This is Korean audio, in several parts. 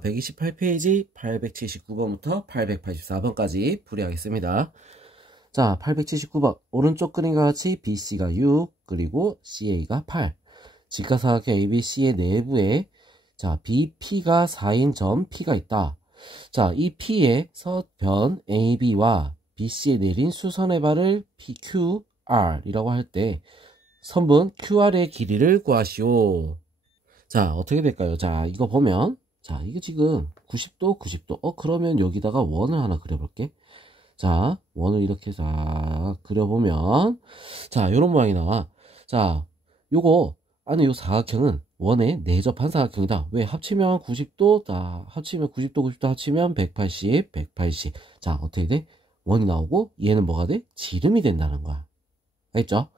128페이지 879번부터 884번까지 풀이하겠습니다. 자, 879번. 오른쪽 그림과 같이 BC가 6, 그리고 CA가 8. 직각삼각형 ABC의 내부에 자, BP가 4인 점 P가 있다. 자, 이 P의 서변 AB와 BC에 내린 수선의 발을 PQR이라고 할 때 선분 QR의 길이를 구하시오. 자, 어떻게 될까요? 자, 이거 보면 자, 이게 지금 90도, 90도. 그러면 여기다가 원을 하나 그려볼게. 자, 원을 이렇게 싹 그려보면 자, 요런 모양이 나와. 자, 요거 안에 요 사각형은 원에 내접한 사각형이다. 왜? 합치면 90도, 자, 합치면 90도, 90도 합치면 180, 180. 자, 어떻게 돼? 원이 나오고 얘는 뭐가 돼? 지름이 된다는 거야. 알겠죠?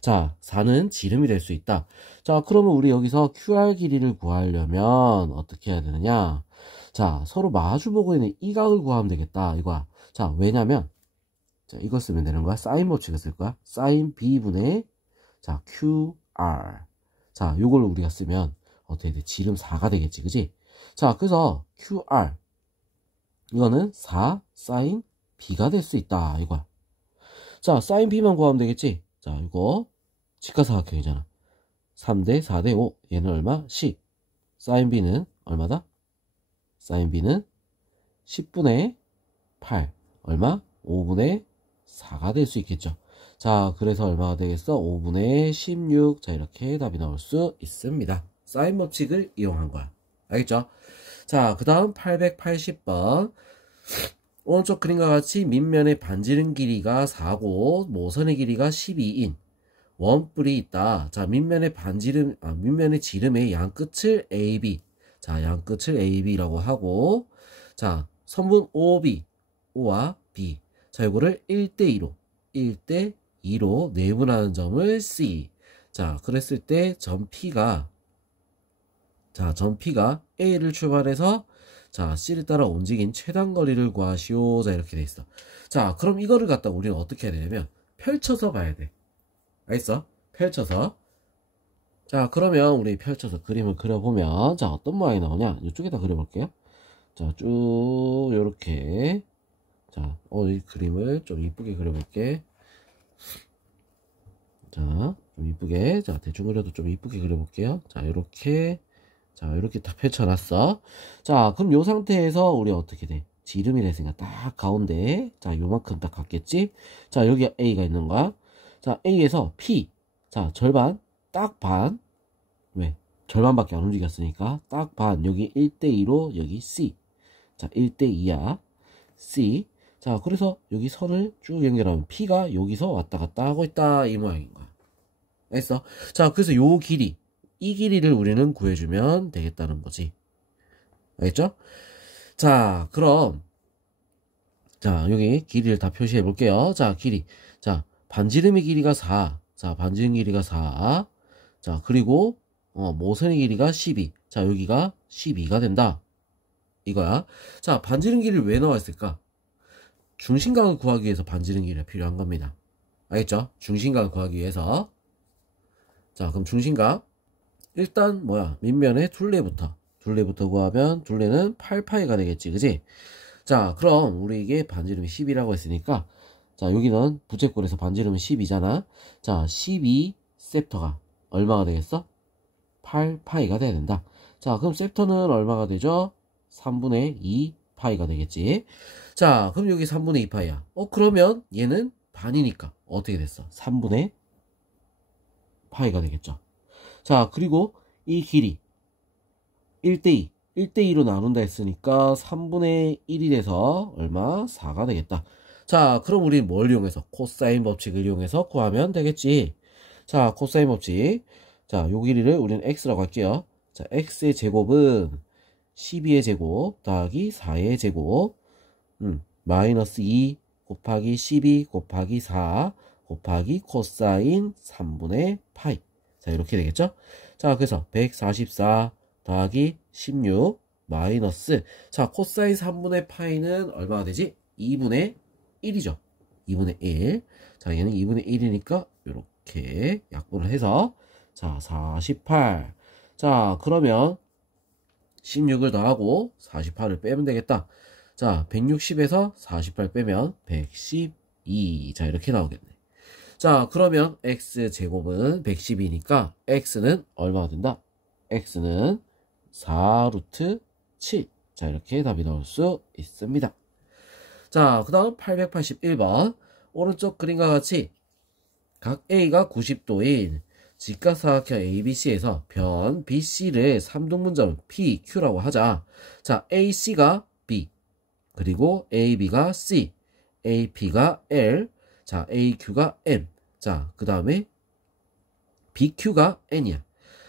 자, 4는 지름이 될 수 있다. 자, 그러면 우리 여기서 QR 길이를 구하려면 어떻게 해야 되느냐? 자, 서로 마주보고 있는 이 각을 구하면 되겠다. 이거야. 자, 왜냐면 자, 이거 쓰면 되는 거야. 사인 법칙을 쓸 거야. 사인 B분의 자, QR. 자, 요걸 우리가 쓰면 어떻게 돼? 지름 4가 되겠지. 그지? 자, 그래서 QR 이거는 4 사인 B가 될 수 있다. 이거야. 자, 사인 B만 구하면 되겠지? 자, 이거 직각사각형이잖아. 3대 4대 5. 얘는 얼마? 10. 사인 B는 얼마다? 사인 B는 10분의 8. 얼마? 5분의 4가 될 수 있겠죠. 자, 그래서 얼마가 되겠어? 5분의 16. 자, 이렇게 답이 나올 수 있습니다. 사인 법칙을 이용한 거야. 알겠죠? 자, 그 다음 880번. 오른쪽 그림과 같이 밑면의 반지름 길이가 4고 모선의 길이가 12인 원뿔이 있다. 자, 밑면의 밑면의 지름의 양끝을 AB. 자, 양끝을 AB라고 하고, 자, 선분 OB, O와 B. 자, 이거를 1대2로 내분하는 점을 C. 자, 그랬을 때 점 P가 A를 출발해서 자, C를 따라 움직인 최단 거리를 구하시오. 자, 이렇게 돼 있어. 자, 그럼 이거를 갖다 우리는 어떻게 해야 되냐면 펼쳐서 봐야 돼. 알겠어? 펼쳐서. 자, 그러면 우리 펼쳐서 그림을 그려보면 자, 어떤 모양이 나오냐? 이쪽에다 그려볼게요. 자, 쭉 요렇게 자, 이 그림을 좀 이쁘게 그려볼게. 자, 좀 이쁘게. 자, 대충 그려도 좀 이쁘게 그려볼게요. 자, 요렇게. 자, 이렇게 다 펼쳐놨어. 자, 그럼 요 상태에서 우리 어떻게 돼? 지름이 됐으니까 딱 가운데. 자, 요만큼 딱 갔겠지? 자, 여기 A가 있는 거야. 자, A에서 P. 자, 절반. 딱 반. 왜? 절반밖에 안 움직였으니까. 딱 반. 여기 1대2로 여기 C. 자, 1대2야. C. 자, 그래서 여기 선을 쭉 연결하면 P가 여기서 왔다 갔다 하고 있다. 이 모양인 거야. 알겠어? 자, 그래서 요 길이. 이 길이를 우리는 구해주면 되겠다는 거지. 알겠죠? 자, 그럼 자, 여기 길이를 다 표시해 볼게요. 자, 길이. 자, 반지름의 길이가 4. 자, 반지름 길이가 4. 자, 그리고 모선의 길이가 12. 자, 여기가 12가 된다. 이거야. 자, 반지름 길이를 왜 나왔을까? 중심각을 구하기 위해서 반지름 길이가 필요한 겁니다. 알겠죠? 중심각을 구하기 위해서. 자, 그럼 중심각. 일단 밑면의 둘레부터 구하면 둘레는 8파이가 되겠지. 그지? 자, 그럼 우리 이게 반지름이 10이라고 했으니까 자, 여기는 부채꼴에서 반지름은 10이잖아. 자, 12 셉터가 얼마가 되겠어? 8파이가 돼야 된다. 자, 그럼 셉터는 얼마가 되죠? 3분의 2 파이가 되겠지. 자, 그럼 여기 3분의 2 파이야. 그러면 얘는 반이니까 어떻게 됐어? 3분의 파이가 되겠죠. 자, 그리고 이 길이 1대2로 나눈다 했으니까 3분의 1이 돼서 얼마? 4가 되겠다. 자, 그럼 우리 뭘 이용해서? 코사인 법칙을 이용해서 구하면 되겠지. 자, 코사인 법칙. 자, 요 길이를 우리는 x라고 할게요. 자, x의 제곱은 12의 제곱 더하기 4의 제곱 마이너스 2 곱하기 12 곱하기 4 곱하기 코사인 3분의 파이. 자, 이렇게 되겠죠? 자, 그래서 144 더하기 16 마이너스 자, 코사인 3분의 파이는 얼마가 되지? 2분의 1이죠. 2분의 1. 자, 얘는 2분의 1이니까 이렇게 약분을 해서 자, 48. 자, 그러면 16을 더하고 48을 빼면 되겠다. 자, 160에서 48 빼면 112. 자, 이렇게 나오겠네. 자, 그러면 x제곱은 112니까 x는 얼마가 된다? x는 4루트 7. 자, 이렇게 답이 나올 수 있습니다. 자, 그 다음 881번. 오른쪽 그림과 같이 각 A가 90도인 직각사각형 ABC에서 변 BC를 3등분점 PQ라고 하자. 자, AC가 B, 그리고 AB가 C, AP가 L, 자, AQ가 M. 자, 그 다음에 BQ가 N이야.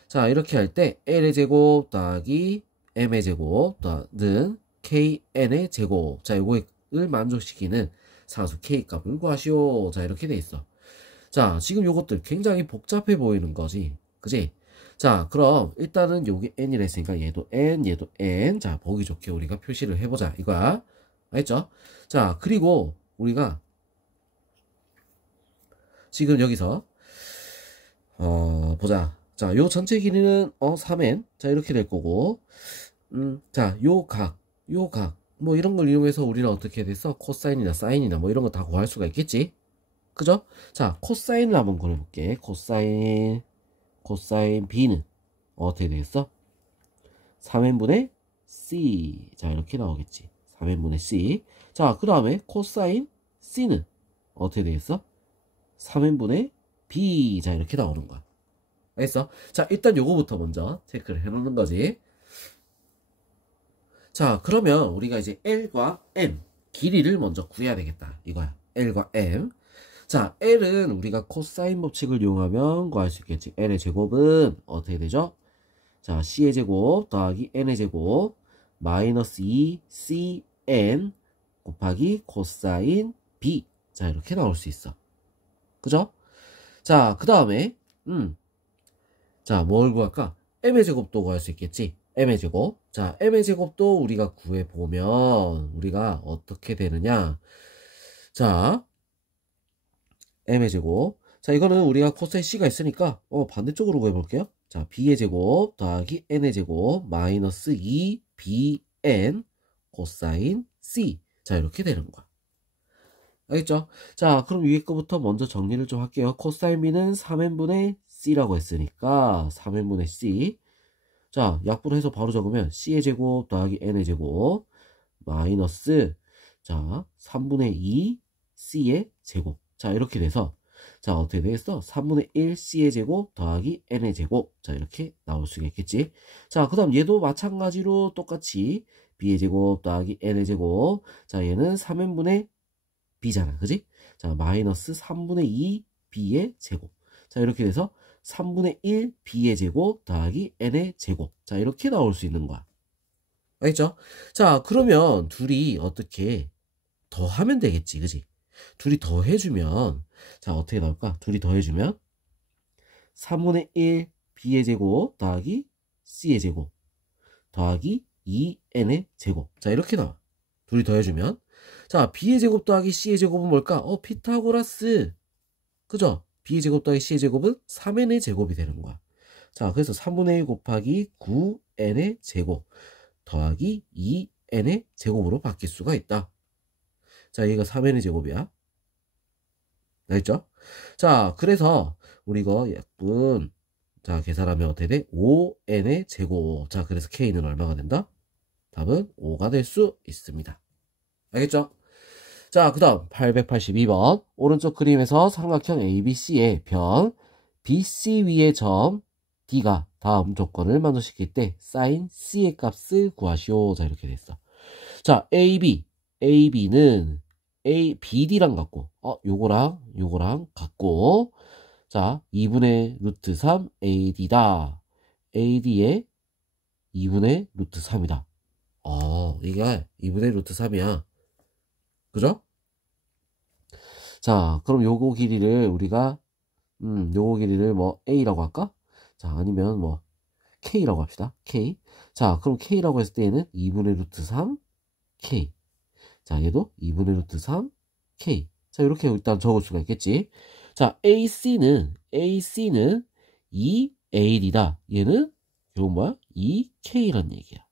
자, 이렇게 할 때 L의 제곱 더하기 M의 제곱 는 KN의 제곱. 자, 이거를 만족시키는 상수 K값을 구하시오. 자, 이렇게 돼 있어. 자, 지금 요것들 굉장히 복잡해 보이는 거지. 그지? 자, 그럼 일단은 여기 N이라 했으니까 얘도 N, 얘도 N. 자, 보기 좋게 우리가 표시를 해보자. 이거야. 알겠죠? 자, 그리고 우리가 지금 여기서 보자. 자, 요 전체 길이는 3n. 자, 이렇게 될 거고. 자, 요 각. 뭐 이런 걸 이용해서 우리는 어떻게 됐어? 코사인이나 사인이나 뭐 이런 거 다 구할 수가 있겠지? 그죠? 자, 코사인을 한번 그려볼게. 코사인 B는 어떻게 되겠어? 3n분의 C. 자, 이렇게 나오겠지. 3n분의 C. 자, 그 다음에 코사인 C는 어떻게 되겠어? 3n분의 B. 자, 이렇게 나오는 거야. 알겠어? 자, 일단 요거부터 먼저 체크를 해놓는 거지. 자, 그러면 우리가 이제 L과 M 길이를 먼저 구해야 되겠다. 이거야. L과 M. 자, L은 우리가 코사인 법칙을 이용하면 구할 수 있겠지. L의 제곱은 어떻게 되죠? 자, C의 제곱 더하기 N의 제곱 마이너스 2CN 곱하기 코사인 B. 자, 이렇게 나올 수 있어. 그죠? 자, 그 다음에 자, 뭘 구할까? M의 제곱도 구할 수 있겠지. M의 제곱. 자, M의 제곱도 우리가 구해보면 우리가 어떻게 되느냐. 자, M의 제곱. 자, 이거는 우리가 코사인 C가 있으니까 반대쪽으로 구해볼게요. 자, B의 제곱 더하기 N의 제곱 마이너스 2BN 코사인 C. 자, 이렇게 되는 거야. 알겠죠? 자, 그럼 위에 거부터 먼저 정리를 좀 할게요. 코사인 B는 3n분의 C라고 했으니까 3n분의 C. 자, 약분해서 바로 적으면 C의 제곱 더하기 N의 제곱 마이너스 자 3분의 2 C의 제곱. 자, 이렇게 돼서 자, 어떻게 되겠어? 3분의 1 C의 제곱 더하기 N의 제곱. 자, 이렇게 나올 수가 있겠지. 자, 그 다음 얘도 마찬가지로 똑같이 B의 제곱 더하기 N의 제곱. 자, 얘는 3n분의 B잖아. 그지? 자, 마이너스 3분의 2 B의 제곱. 자, 이렇게 돼서 3분의 1 B의 제곱 더하기 N의 제곱. 자, 이렇게 나올 수 있는 거야. 알겠죠? 자, 그러면 둘이 어떻게 더 하면 되겠지. 그지? 둘이 더 해주면, 자, 어떻게 나올까? 둘이 더 해주면, 3분의 1 B의 제곱 더하기 C의 제곱 더하기 2N의 제곱. 자, 이렇게 나와. 둘이 더 해주면. 자, B의 제곱 더하기 C의 제곱은 뭘까? 피타고라스. 그죠? B의 제곱 더하기 C의 제곱은 3N의 제곱이 되는 거야. 자, 그래서 3분의 1 곱하기 9N의 제곱 더하기 2N의 제곱으로 바뀔 수가 있다. 자, 얘가 3N의 제곱이야. 알겠죠? 자, 그래서 우리 이거 약분 자, 계산하면 어떻게 돼? 5N의 제곱. 자, 그래서 K는 얼마가 된다? 답은 5가 될 수 있습니다. 알겠죠? 자, 그 다음 882번 오른쪽 그림에서 삼각형 ABC의 변 BC 위의 점 D가 다음 조건을 만족시킬 때 사인 C의 값을 구하시오. 자, 이렇게 됐어. 자, AB는 BD랑 같고 요거랑 같고 자, 2분의 루트 3 AD다. AD의 2분의 루트 3이다. 이게 2분의 루트 3이야. 그죠? 자, 그럼 요거 길이를 우리가 요거 길이를 뭐 A라고 할까? 자, 아니면 뭐 K라고 합시다. K. 자, 그럼 K라고 했을 때는 2분의 루트 3 K. 자, 얘도 2분의 루트 3 K. 자, 이렇게 일단 적을 수가 있겠지. 자, AC는 2AD다. 얘는 이건 뭐야? 2K란 얘기야.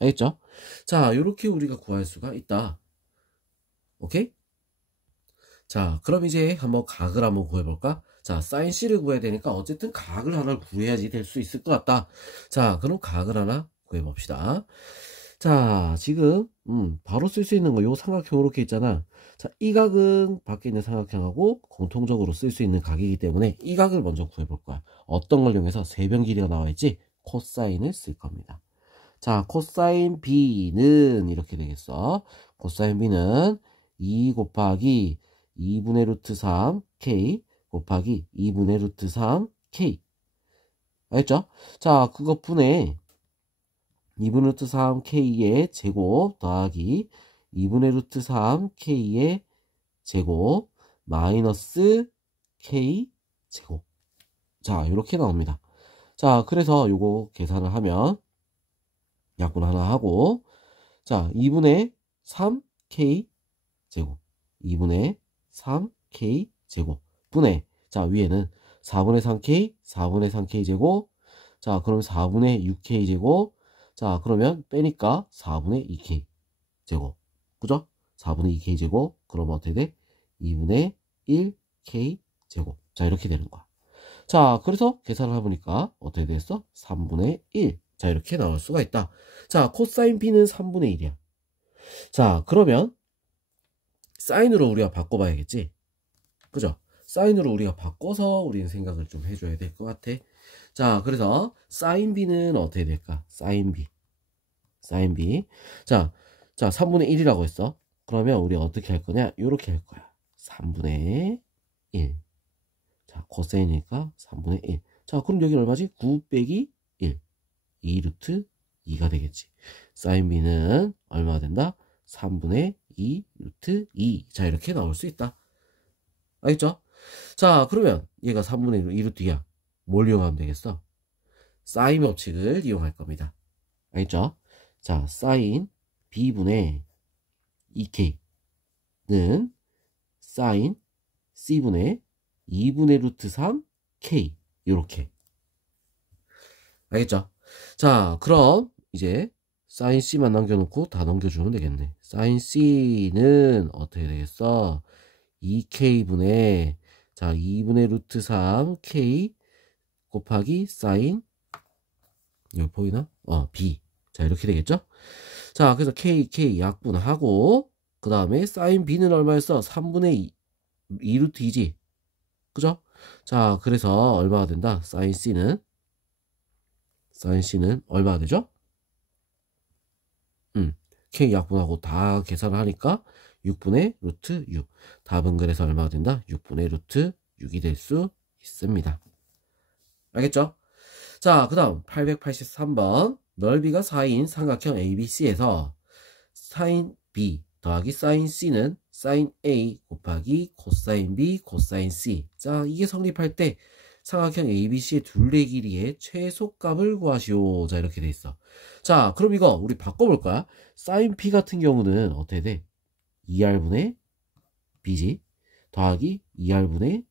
알겠죠? 자, 요렇게 우리가 구할 수가 있다. 오케이? 자, 그럼 이제 한번 각을 한번 구해볼까? 자, 사인 C를 구해야 되니까 어쨌든 각을 하나 구해야지 될 수 있을 것 같다. 자, 그럼 각을 하나 구해봅시다. 자, 지금 바로 쓸 수 있는 거 요 삼각형 이렇게 있잖아. 자, 이 각은 밖에 있는 삼각형하고 공통적으로 쓸 수 있는 각이기 때문에 이 각을 먼저 구해볼 거야. 어떤 걸 이용해서 세변 길이가 나와 있지? 코사인을 쓸 겁니다. 자, 코사인 B는 이렇게 되겠어. 코사인 B는 2 곱하기 2분의 루트 3 K 곱하기 2분의 루트 3 K. 알겠죠? 자, 그거 분의 2분의 루트 3 K의 제곱 더하기 2분의 루트 3 K의 제곱 마이너스 K 제곱. 자, 이렇게 나옵니다. 자, 그래서 요거 계산을 하면 약분 하나 하고, 자, 2분의 3K 제곱 2분의 3K 제곱 분의, 자, 위에는 4분의 3K 4분의 3K 제곱. 자, 그럼 4분의 6K 제곱. 자, 그러면 빼니까 4분의 2K 제곱. 그죠? 4분의 2K 제곱. 그러면 어떻게 돼? 2분의 1K 제곱. 자, 이렇게 되는 거야. 자, 그래서 계산을 해보니까 어떻게 됐어? 3분의 1. 자, 이렇게 나올 수가 있다. 자, 코사인 B는 3분의 1이야. 자, 그러면 사인으로 우리가 바꿔봐야겠지? 그죠? 사인으로 우리가 바꿔서 우리는 생각을 좀 해줘야 될 것 같아. 자, 그래서 사인 B는 어떻게 될까? 사인 B. 사인 B. 자, 3분의 1이라고 했어. 그러면 우리 어떻게 할 거냐? 이렇게 할 거야. 3분의 1. 자, 코사인이니까 3분의 1. 자, 그럼 여기 얼마지? 9 빼기 1. 2 루트 2가 되겠지. 사인 B는 얼마가 된다? 3분의 2 루트 2. 자, 이렇게 나올 수 있다. 알겠죠? 자, 그러면 얘가 3분의 2 루트 2야. 뭘 이용하면 되겠어? 사인 법칙을 이용할 겁니다. 알겠죠? 자, 사인 B분의 2K는 사인 C분의 2분의 루트 3K. 요렇게. 알겠죠? 자, 그럼 이제 사인 C만 남겨놓고 다 넘겨주면 되겠네. 사인 C는 어떻게 되겠어? 2K분의, 자, 2분의 루트 3K 곱하기 사인, 여기 보이나? B. 자, 이렇게 되겠죠? 자, 그래서 K 약분하고, 그 다음에 사인 B는 얼마였어? 3분의 2 루트 2지. 그죠? 자, 그래서 얼마가 된다? 사인 C는 얼마가 되죠? K 약분하고 다 계산을 하니까 6분의 루트 6. 답은 그래서 얼마가 된다? 6분의 루트 6이 될 수 있습니다. 알겠죠? 자, 그 다음 883번. 넓이가 4인 삼각형 ABC에서 사인 B 더하기 사인 C는 사인 A 곱하기 코사인 B 코사인 C. 자, 이게 성립할 때 삼각형 ABC의 둘레 길이의 최소값을 구하시오. 자, 이렇게 돼 있어. 자, 그럼 이거 우리 바꿔볼 거야. 사인 P 같은 경우는 어떻게 돼? 2R분의 B지 더하기 2R분의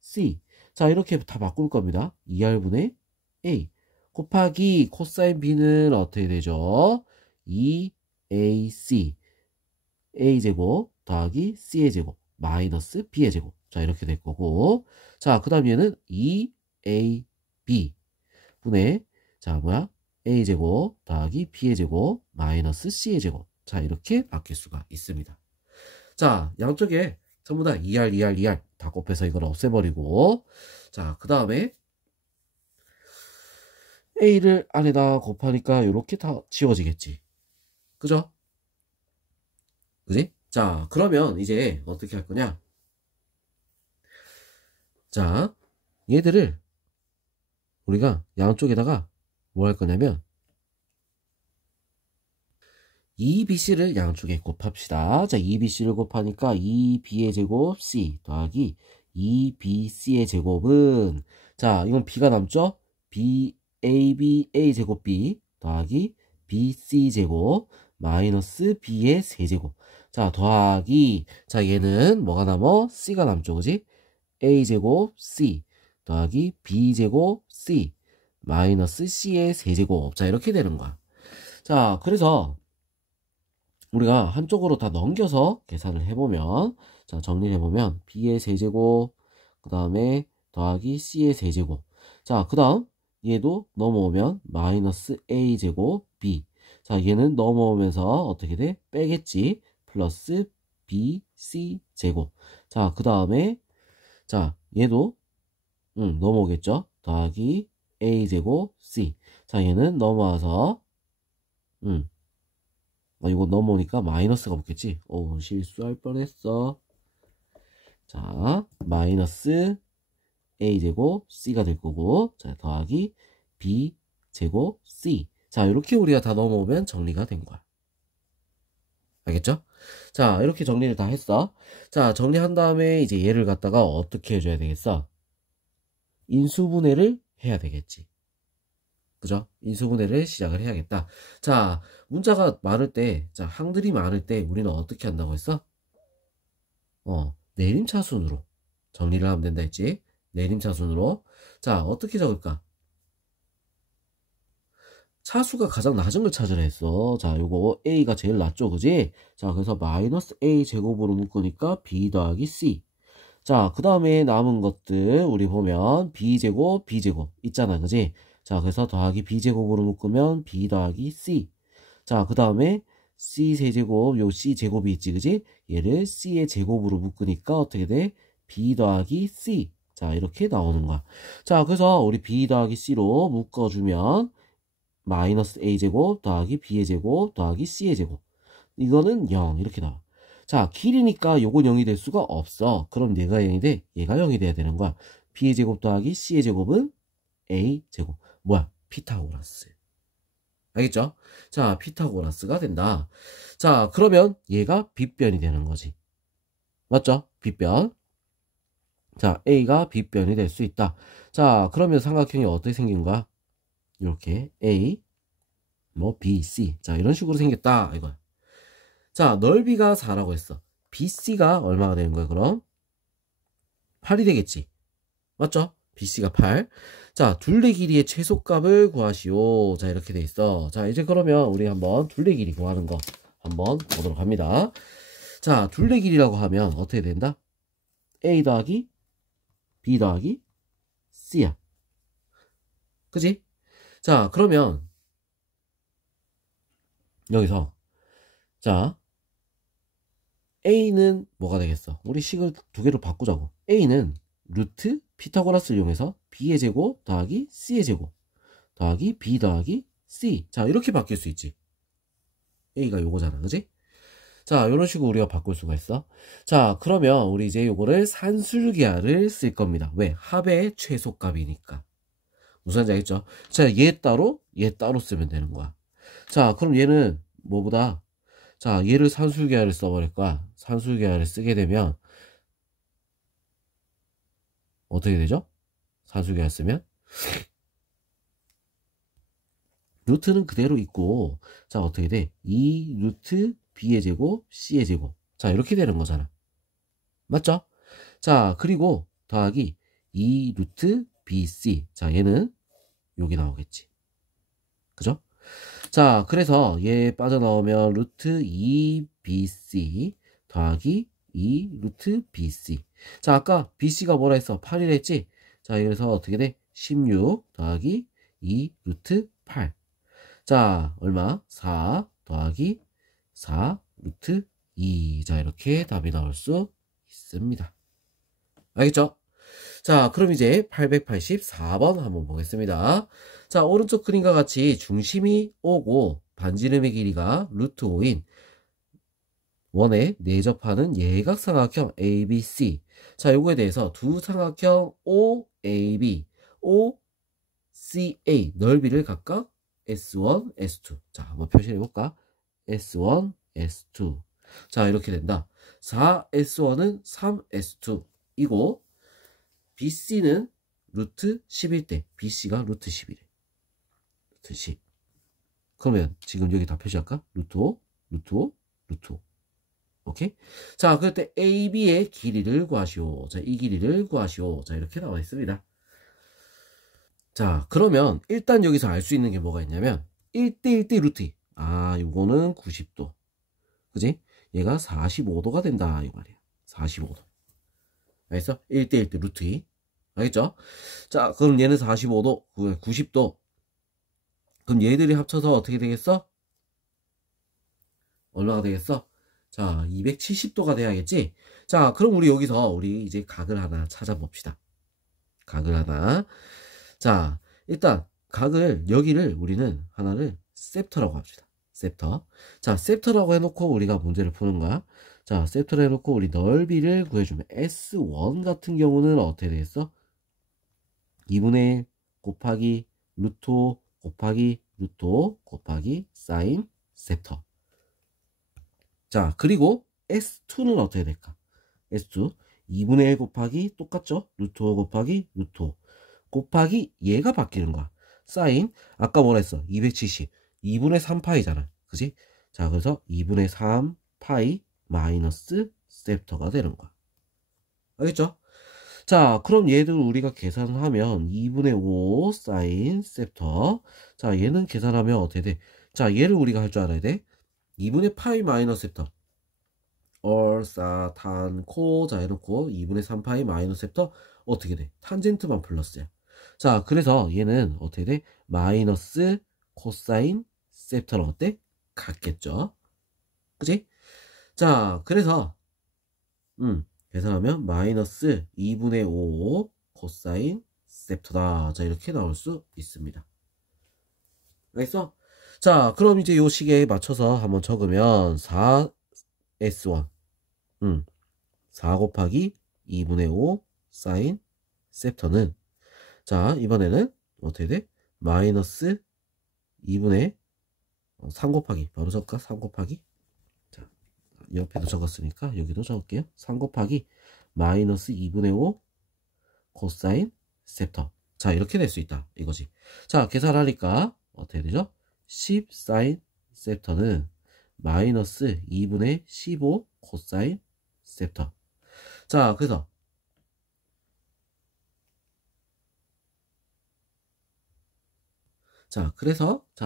C. 자, 이렇게 다 바꿀 겁니다. 2R분의 A 곱하기 코사인 B는 어떻게 되죠? 2AC A제곱 더하기 C의 제곱 마이너스 B의 제곱. 자, 이렇게 될 거고, 자, 그 다음 얘는 2AB 분의, 자, 뭐야? A제곱 더하기 B의 제곱 마이너스 C의 제곱. 자, 이렇게 바뀔 수가 있습니다. 자, 양쪽에 전부 다 2R, 2R, 2R 다 곱해서 이걸 없애버리고, 자, 그 다음에 A를 안에다 곱하니까 이렇게 다 지워지겠지. 그죠? 그지? 자, 그러면 이제 어떻게 할 거냐? 자, 얘들을 우리가 양쪽에다가 뭐 할 거냐면 2BC를 양쪽에 곱합시다. 자, 2BC를 곱하니까 2B의 제곱 C 더하기 2BC의 제곱은, 자, 이건 B가 남죠? BABA 제곱 B 더하기 BC 제곱 마이너스 B의 세제곱. 자, 더하기, 자, 얘는 뭐가 남어? C가 남죠, 그지? A제곱 C 더하기 B제곱 C 마이너스 C의 세제곱. 자, 이렇게 되는 거야. 자, 그래서 우리가 한쪽으로 다 넘겨서 계산을 해보면, 자, 정리를 해보면, b의 세제곱, 그 다음에 더하기 c의 세제곱. 자, 그 다음, 얘도 넘어오면 마이너스 a제곱 b. 자, 얘는 넘어오면서 어떻게 돼? 빼겠지. 플러스 bc 제곱. 자, 그 다음에, 자, 얘도, 넘어오겠죠? 더하기 a제곱 c. 자, 얘는 넘어와서, 이거 넘어오니까 마이너스가 붙겠지? 실수할 뻔했어. 자, 마이너스 a제곱 c가 될 거고, 자, 더하기 b제곱 c. 자, 이렇게 우리가 다 넘어오면 정리가 된 거야. 알겠죠? 자, 이렇게 정리를 다 했어. 자, 정리한 다음에 이제 얘를 갖다가 어떻게 해줘야 되겠어? 인수분해를 해야 되겠지. 그죠? 인수분해를 시작을 해야겠다. 자, 문자가 많을 때, 자, 항들이 많을 때 우리는 어떻게 한다고 했어? 내림차순으로 정리를 하면 된다 했지? 내림차순으로. 자, 어떻게 적을까? 차수가 가장 낮은 걸 찾으라 했어. 자, 요거 a가 제일 낮죠, 그지? 자, 그래서 마이너스 a 제곱으로 묶으니까 b 더하기 c. 자, 그 다음에 남은 것들 우리 보면 b제곱, b제곱 있잖아, 그지? 자, 그래서 더하기 b제곱으로 묶으면 b 더하기 c. 자, 그 다음에 c 세제곱, 요 c 제곱이 있지, 그지? 얘를 c의 제곱으로 묶으니까 어떻게 돼? b 더하기 c. 자, 이렇게 나오는 거야. 자, 그래서 우리 b 더하기 c로 묶어주면 마이너스 a제곱 더하기 b의 제곱 더하기 c의 제곱. 이거는 0 이렇게 나와. 자, 길이니까 요건 0이 될 수가 없어. 그럼 얘가 0이 돼? 얘가 0이 돼야 되는 거야. b의 제곱 더하기 c의 제곱은 a 제곱. 뭐야? 피타고라스. 알겠죠? 자, 피타고라스가 된다. 자, 그러면 얘가 빗변이 되는 거지. 맞죠? 빗변. 자, a가 빗변이 될 수 있다. 자, 그러면 삼각형이 어떻게 생긴 거야? 이렇게 a, b, c. 자, 이런 식으로 생겼다. 이거야. 자, 넓이가 4라고 했어. BC가 얼마가 되는 거야, 그럼? 8이 되겠지. 맞죠? BC가 8. 자, 둘레 길이의 최소값을 구하시오. 자, 이렇게 돼 있어. 자, 이제 그러면 우리 한번 둘레 길이 구하는 거 한번 보도록 합니다. 자, 둘레 길이라고 하면 어떻게 된다? A 더하기 B 더하기 C야. 그지? 자, 그러면 여기서 자, A는 뭐가 되겠어? 우리 식을 두 개로 바꾸자고. A는 루트 피타고라스를 이용해서 B의 제곱 더하기 C의 제곱 더하기 B 더하기 C. 자, 이렇게 바뀔 수 있지. A가 요거잖아, 그지? 자, 이런 식으로 우리가 바꿀 수가 있어. 자, 그러면 우리 이제 요거를 산술기하를 쓸 겁니다. 왜? 합의 최소값이니까. 무슨 말인지 알겠죠? 자, 얘 따로 쓰면 되는 거야. 자, 그럼 얘는 뭐보다? 자, 얘를 산술기하를 써버릴 거야. 산술기하를 쓰게 되면 어떻게 되죠? 산술기하를 쓰면 루트는 그대로 있고, 자, 어떻게 돼? 2 루트 b의 제곱 c의 제곱. 자, 이렇게 되는 거잖아. 맞죠? 자, 그리고 더하기 2 루트 bc. 자, 얘는 여기 나오겠지. 그죠? 자, 그래서 얘 빠져나오면 루트 2bc 더하기 2 루트 bc. 자, 아까 bc가 뭐라 했어? 8이라 했지? 자, 그래서 어떻게 돼? 16 더하기 2 루트 8. 자, 얼마? 4 더하기 4 루트 2. 자, 이렇게 답이 나올 수 있습니다. 알겠죠? 자, 그럼 이제 884번 한번 보겠습니다. 자, 오른쪽 그림과 같이 중심이 5고 반지름의 길이가 루트 5인 원에 내접하는 예각삼각형 ABC. 자, 요거에 대해서 두 삼각형 OAB, OCA 넓이를 각각 S1, S2. 자, 한번 표시해 볼까? S1, S2. 자, 이렇게 된다. 4S1은 3S2이고 BC는 루트 11대 BC가 루트 11이래. 루트 10. 그러면 지금 여기 다 표시할까? 루트 5, 루트 5, 루트 5. 오케이? 자, 그럴 때 AB의 길이를 구하시오. 자, 이 길이를 구하시오. 자, 이렇게 나와 있습니다. 자, 그러면 일단 여기서 알 수 있는 게 뭐가 있냐면 1대 1대 루트 2. 아, 요거는 90도. 그지? 얘가 45도가 된다. 이 말이야. 45도. 알겠어? 1대1대 루트 2. 알겠죠? 자, 그럼 얘는 45도, 90도. 그럼 얘들이 합쳐서 어떻게 되겠어? 얼마가 되겠어? 자, 270도가 돼야겠지? 자, 그럼 우리 여기서 우리 이제 각을 하나 찾아봅시다. 각을 하나. 자, 일단 각을 여기를 우리는 하나를 셉터라고 합시다. 셉터. 자, 셉터라고 해놓고 우리가 문제를 푸는 거야. 자, 셉터를 해놓고 우리 넓이를 구해주면 S1 같은 경우는 어떻게 되겠어? 2분의 1 곱하기 루트 5 곱하기 루트 5 곱하기 사인 셉터. 자, 그리고 S2는 어떻게 될까? S2 2분의 1 곱하기 똑같죠? 루트 5 곱하기 루트 5 곱하기 얘가 바뀌는 거야. 사인 아까 뭐라 했어? 270 2분의 3파이잖아. 그지? 자, 그래서 2분의 3파이 마이너스 셉터가 되는 거야. 알겠죠? 자, 그럼 얘들 우리가 계산하면 2분의 5 사인 셉터. 자, 얘는 계산하면 어떻게 돼? 자, 얘를 우리가 할 줄 알아야 돼. 2분의 파이 마이너스 셉터. 얼싸탄코. 자, 해놓고 2분의 3파이 마이너스 셉터 어떻게 돼? 탄젠트만 플러스야. 자, 그래서 얘는 어떻게 돼? 마이너스 코사인 셉터는 어때? 같겠죠? 그치? 자, 그래서 계산하면 마이너스 2분의 5 코사인 셉터다. 자, 이렇게 나올 수 있습니다. 알겠어? 자, 그럼 이제 요 식에 맞춰서 한번 적으면 4S1 4 곱하기 2분의 5 사인 셉터는 자, 이번에는 어떻게 돼? 마이너스 2분의 3 곱하기 바로 적을까? 3 곱하기 자, 옆에도 적었으니까 여기도 적을게요. 3 곱하기 마이너스 2분의 5 코사인 셉터. 자, 이렇게 될 수 있다 이거지. 자, 계산하니까 어떻게 되죠? 10 사인 셉터는 마이너스 2분의 15 코사인 셉터. 자, 그래서 자,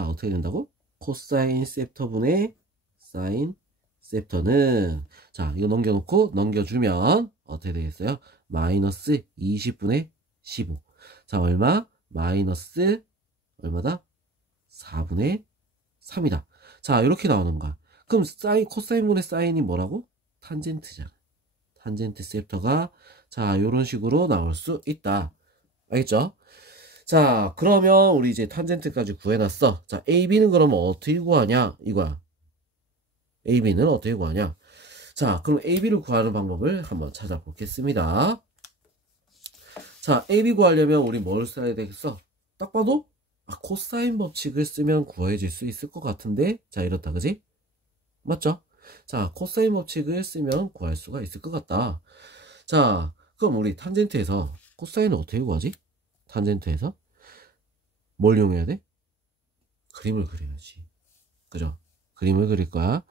어떻게 된다고? 코사인 셉터분의 사인 셉터는 자, 이거 넘겨놓고 넘겨주면 어떻게 되겠어요? 마이너스 20분의 15. 자, 얼마? 마이너스 얼마다? 4분의 3이다. 자, 이렇게 나오는 거야. 그럼 사인, 코사인분의 사인이 뭐라고? 탄젠트잖아. 탄젠트 셉터가 자, 요런 식으로 나올 수 있다. 알겠죠? 자, 그러면 우리 이제 탄젠트까지 구해놨어. 자, AB는 그러면 어떻게 구하냐? 이거야. AB는 어떻게 구하냐? 자, 그럼 AB를 구하는 방법을 한번 찾아보겠습니다. 자, AB 구하려면 우리 뭘 써야 되겠어? 딱 봐도 코사인 법칙을 쓰면 구해질 수 있을 것 같은데 자, 이렇다, 그지? 맞죠? 자, 코사인 법칙을 쓰면 구할 수가 있을 것 같다. 자, 그럼 우리 탄젠트에서 코사인을 어떻게 구하지? 탄젠트에서 뭘 이용해야 돼? 그림을 그려야지. 그죠? 그림을 그릴 거야.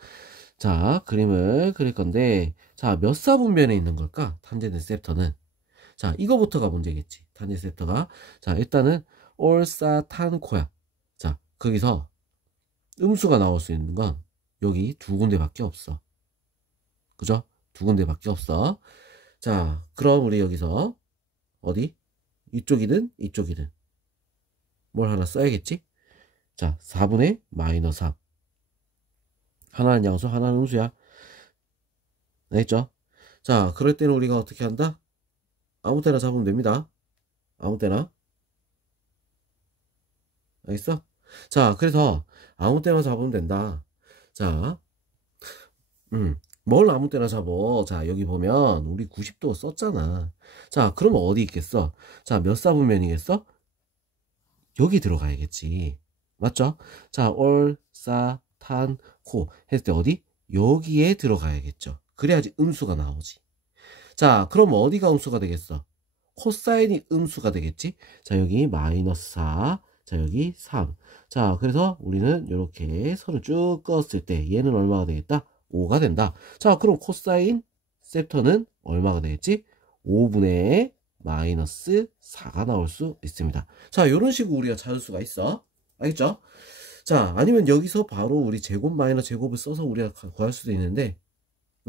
자, 그림을 그릴 건데 자, 몇 사분면에 있는 걸까? 탄젠트 셉터는 자, 이거부터가 문제겠지. 탄젠트 셉터가 자, 일단은 올사탄코야. 자, 거기서 음수가 나올 수 있는 건 여기 두 군데밖에 없어. 그죠? 두 군데밖에 없어. 자, 그럼 우리 여기서 어디? 이쪽이든 이쪽이든 뭘 하나 써야겠지? 자, 4분의 마이너스 3. 하나는 양수, 하나는 음수야. 알겠죠? 자, 그럴 때는 우리가 어떻게 한다? 아무 때나 잡으면 됩니다. 아무 때나. 알겠어? 자, 그래서 아무 때나 잡으면 된다. 자, 뭘 아무 때나 잡어. 자, 여기 보면 우리 90도 썼잖아. 자, 그러면 어디 있겠어? 자, 몇 사분면이겠어? 여기 들어가야겠지. 맞죠? 자, 올, 사, 탄, 코 했을 때 어디? 여기에 들어가야겠죠. 그래야지 음수가 나오지. 자, 그럼 어디가 음수가 되겠어? 코사인이 음수가 되겠지? 자, 여기 마이너스 4. 자, 여기 3. 자, 그래서 우리는 이렇게 선을 쭉 그었을 때 얘는 얼마가 되겠다? 5가 된다. 자, 그럼 코사인 셉터는 얼마가 되겠지? 5분의 마이너스 4가 나올 수 있습니다. 자, 이런 식으로 우리가 찾을 수가 있어. 알겠죠? 자, 아니면 여기서 바로 우리 제곱 마이너스 제곱을 써서 우리가 구할 수도 있는데,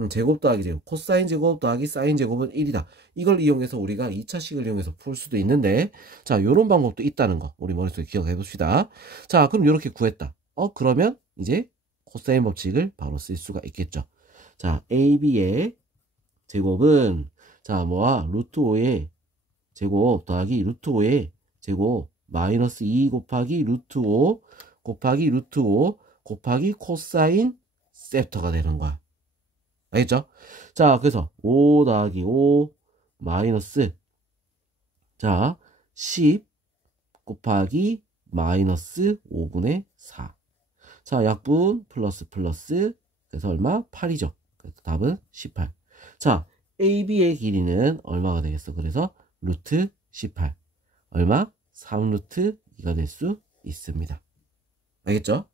제곱 더하기 제곱, 코사인 제곱 더하기 사인 제곱은 1이다. 이걸 이용해서 우리가 2차식을 이용해서 풀 수도 있는데, 자, 요런 방법도 있다는 거 우리 머릿속에 기억해 봅시다. 자, 그럼 요렇게 구했다. 그러면 이제 코사인 법칙을 바로 쓸 수가 있겠죠. 자, AB의 제곱은 자, 뭐야? 루트 5의 제곱 더하기 루트 5의 제곱 마이너스 2 곱하기 루트 5 곱하기 루트 5 곱하기 코사인 셉터가 되는 거야. 알겠죠? 자, 그래서 5 더하기 5 마이너스 자 10 곱하기 마이너스 5분의 4. 자, 약분 플러스 그래서 얼마? 8이죠. 그래서 답은 18. 자, AB의 길이는 얼마가 되겠어? 그래서 루트 18. 얼마? 3루트 2가 될 수 있습니다. 알겠죠?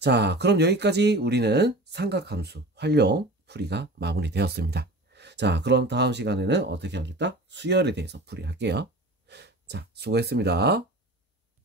자, 그럼 여기까지 우리는 삼각함수 활용 풀이가 마무리되었습니다. 자, 그럼 다음 시간에는 어떻게 하겠다? 수열에 대해서 풀이할게요. 자, 수고했습니다.